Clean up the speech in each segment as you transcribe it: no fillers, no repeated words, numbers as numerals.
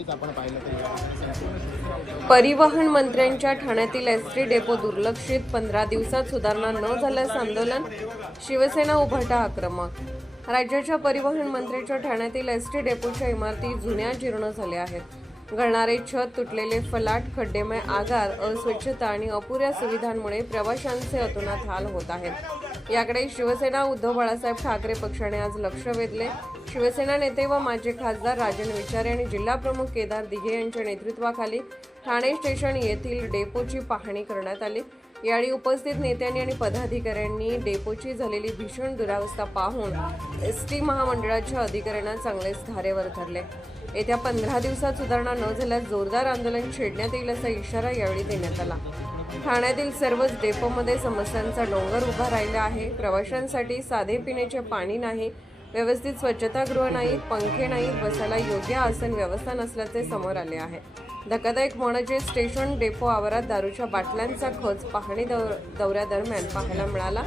नक्कीच आपण पाहिलं तर परिवहन मंत्र्यांच्या ठाण्यातील एसटी डेपो दुर्लक्षित, 15 दिवसात सुधारणा न झाल्यास आंदोलन, शिवसेना उभाटा आक्रमक. राज्याच्या परिवहन मंत्र्यांच्या ठाण्यातील एसटी डेपोच्या इमारती जुन्या जीर्ण झाल्या आहेत. गळणारे छत, तुटलेले फलाट, खड्डेमय आगार, अस्वच्छता आणि अपुऱ्या सुविधांमुळे प्रवाशांचे अतोनात हाल होत आहेत. याकडे शिवसेना उद्धव बाळासाहेब ठाकरे पक्षाने आज लक्ष वेधले. शिवसेना नेते व माजी खासदार राजन विचारे आणि जिल्हाप्रमुख केदार दिघे यांच्या नेतृत्वाखाली ठाणे स्टेशन येथील डेपोची पाहणी करण्यात आली. यावेळी उपस्थित नेत्यांनी आणि पदाधिकाऱ्यांनी डेपोची झालेली भीषण दुरावस्था पाहून एसटी महामंडळाच्या अधिकाऱ्यांना चांगलेच धारेवर धरले. येत्या 15 दिवसात सुधारणा न झाल्यास जोरदार आंदोलन छेडण्यात येईल असा इशारा यावेळी देण्यात आला. ठाण्यातील सर्वच डेपोमध्ये समस्यांचा डोंगर उभा राहिला आहे. प्रवाशांसाठी साधे पिण्याचे पाणी नाही, व्यवस्थित स्वच्छतागृह नाहीत, पंखे नाहीत, बसायला योग्य आसन व्यवस्था नसल्याचे समोर आले आहे. धक्कादायक म्हणजे स्टेशन डेपो आवारात दारूच्या बाटल्यांचा खच पाहणी दौऱ्यादरम्यान पाहायला मिळाला.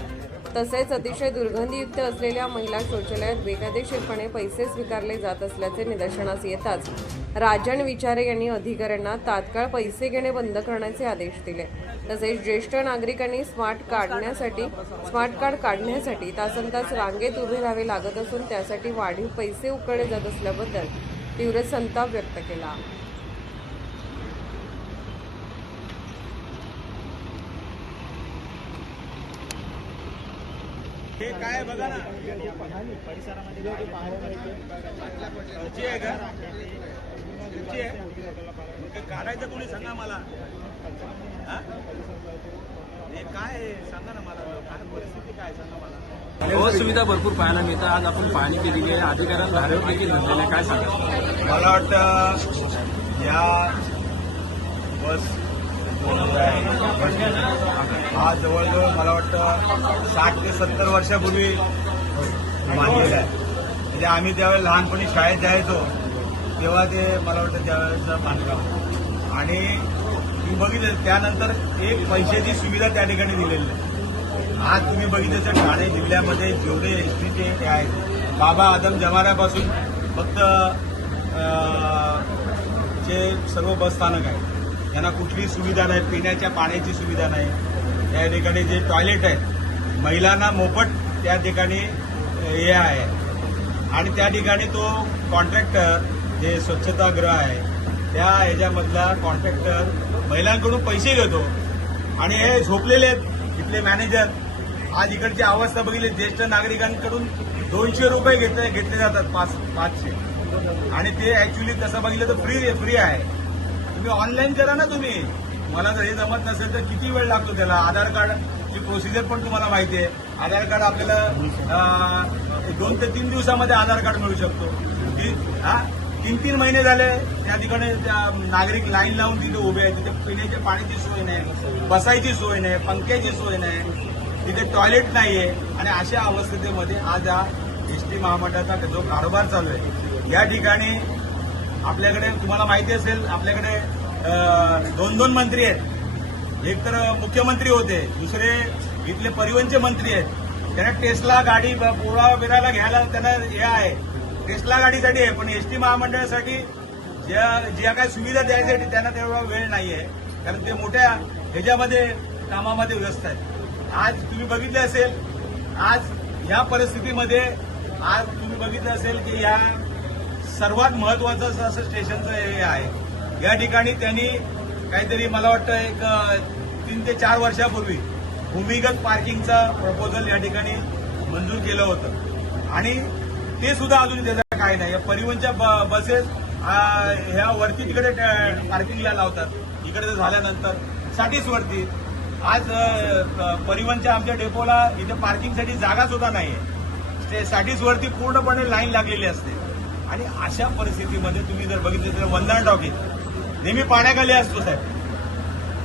तसेच अतिशय दुर्गंधीयुक्त असलेल्या महिला शौचालयात बेकायदेशीरपणे पैसे स्वीकारले जात असल्याचे निदर्शनास येताच राजन विचारे यांनी अधिकाऱ्यांना तात्काळ पैसे घेणे बंद करण्याचे आदेश दिले. तसेच ज्येष्ठ नागरिकांनी स्मार्ट कार्ड काढण्यासाठी तासनतास रांगेत उभे राहावे लागत असून त्यासाठी वाढीव पैसे उकळले जात असल्याबद्दल तीव्र संताप व्यक्त केला. हे काय आहे बघा ना, परिसरामध्ये तुमची आहे का? तुमची आहे? ते काढायचं कोणी सांगा मला. हा? हे काय आहे सांगा ना मला, काय परिस्थिती काय सांगा मला. सुविधा भरपूर पाहायला मिळतात. आज आपण पाहणी केलेली आहे, अधिकाऱ्यांना धारेवर देखील धरलेलं आहे. काय सांगा? मला वाटतं या बस हा जवळजवळ मला वाटतं 60 ते 70 वर्षापूर्वी बांधलेला आहे. म्हणजे आम्ही त्यावेळेस लहानपणी शाळेत जायचो तेव्हा ते मला वाटतं त्यावेळेचं बांधकाम. आणि तुम्ही बघितलं त्यानंतर एक पैशाची सुविधा त्या ठिकाणी दिलेली आहे. आज तुम्ही बघितलं तर ठाणे जिल्ह्यामध्ये जेवढे एसटीचे हे आहेत, बाबा आदम जमान्यापासून फक्त जे सर्व बस स्थानक आहे त्यांना कुठलीही सुविधा नाही, पिण्याच्या पाण्याची सुविधा नाही. त्या ठिकाणी जे टॉयलेट आहेत महिलांना मोफत त्या ठिकाणी हे आहे. आणि त्या ठिकाणी तो कॉन्ट्रॅक्टर जे स्वच्छतागृह आहे त्या ह्याच्यामधला कॉन्ट्रॅक्टर महिलांकडून पैसे घेतो आणि हे झोपलेले आहेत इथले मॅनेजर. आज इकडची अवस्था बघितली, ज्येष्ठ नागरिकांकडून 200 रुपये घेतले जातात, 500. आणि ते ऍक्च्युली तसं बघितलं तर फ्री आहे. तुम्ही ऑनलाईन करा ना. तुम्ही मला जर हे जमत नसेल तर किती वेळ लागतो त्याला. आधार कार्डची प्रोसिजर पण तुम्हाला माहिती आहे. आधार कार्ड आपल्याला 2 ते 3 दिवसामध्ये आधार कार्ड मिळू शकतो. 3 महिने झाले त्या ठिकाणी नागरिक लाईन लावून तिथे उभे आहेत. तिथे पिण्याच्या पाण्याची सोय नाही, बसायची सोय नाही, पंख्याची सोय नाही, तिथे टॉयलेट नाहीये. आणि अशा अवस्थेमध्ये आज हा एसटी महामंडळाचा जो कारभार चालू आहे या ठिकाणी आपल्याकडे तुम्हाला माहिती असेल आपल्याकडे 2 मंत्री आहेत. एक तर मुख्यमंत्री होते, दुसरे इथले परिवहनचे मंत्री आहेत. त्यांना टेस्ला गाडी पोळा बिराला घ्यायला त्यांना हे आहे, टेस्ला गाडीसाठी आहे. पण एसटी महामंडळासाठी ज्या काही सुविधा द्यायसाठी त्यांना तेवढा वेळ नाहीये, कारण ते मोठ्या ह्याच्यामध्ये कामामध्ये व्यस्त आहेत. आज तुम्ही बघितले असेल, आज या परिस्थितीमध्ये आज तुम्ही बघितलं असेल की या सर्वात महत्वाचं असं स्टेशनचं हे आहे. या ठिकाणी त्यांनी काहीतरी मला वाटतं एक 3 ते 4 वर्षापूर्वी भूमिगत पार्किंगचा प्रपोजल या ठिकाणी मंजूर केलं होतं आणि ते सुद्धा अजून त्याचं काय नाही. या परिवहनच्या बसेस ह्या वरती तिकडे पार्किंगला लावतात, इकडे झाल्यानंतर साठीच वरती. आज परिवहनच्या आमच्या डेपोला इथे पार्किंगसाठी जागा सुद्धा नाहीये. साठीच वरती पूर्णपणे लाईन लागलेली असते. आणि अशा परिस्थितीमध्ये तुम्ही जर बघितलं तर वंदना टॉकीज नेहमी पाण्याखाली असतो साहेब.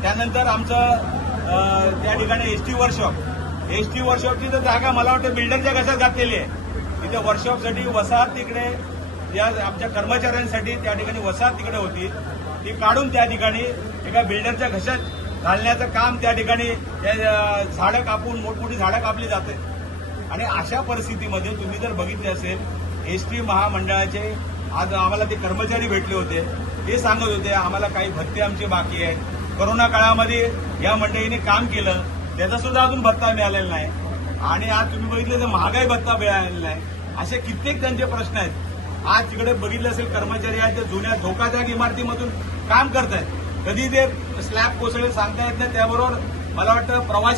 त्यानंतर आमचं त्या ठिकाणी एसटी वर्कशॉपची तर जागा मला वाटतं बिल्डरच्या घशात घातलेली आहे. तिथे वर्कशॉपसाठी वसाहत तिकडे या आमच्या कर्मचाऱ्यांसाठी त्या ठिकाणी वसाहत तिकडे होती, ती काढून त्या ठिकाणी एका बिल्डरच्या घशात घालण्याचं काम त्या ठिकाणी झाडं कापून मोठमोठी झाडं कापली जाते. आणि अशा परिस्थितीमध्ये तुम्ही जर बघितले असेल एसटी महामंडळाचे आज आम्हाला ते कर्मचारी भेटले होते. ते सांगत होते आम्हाला काही भत्ते आमचे बाकी आहेत. कोरोना काळामध्ये या मंडळीने काम केलं त्याचा सुद्धा अजून भत्ता मिळालेला नाही. आणि आज तुम्ही बघितलं तर महागाई भत्ता मिळालेला नाही. असे कित्येक त्यांचे प्रश्न आहेत. आज तिकडे बघितलं असेल कर्मचारी आहेत ते जुन्या धोकादायक इमारतीमधून काम करतायत. कधी ते स्लॅब कोसळेल सांगता येत नाही. त्याबरोबर मला वाटतं प्रवासी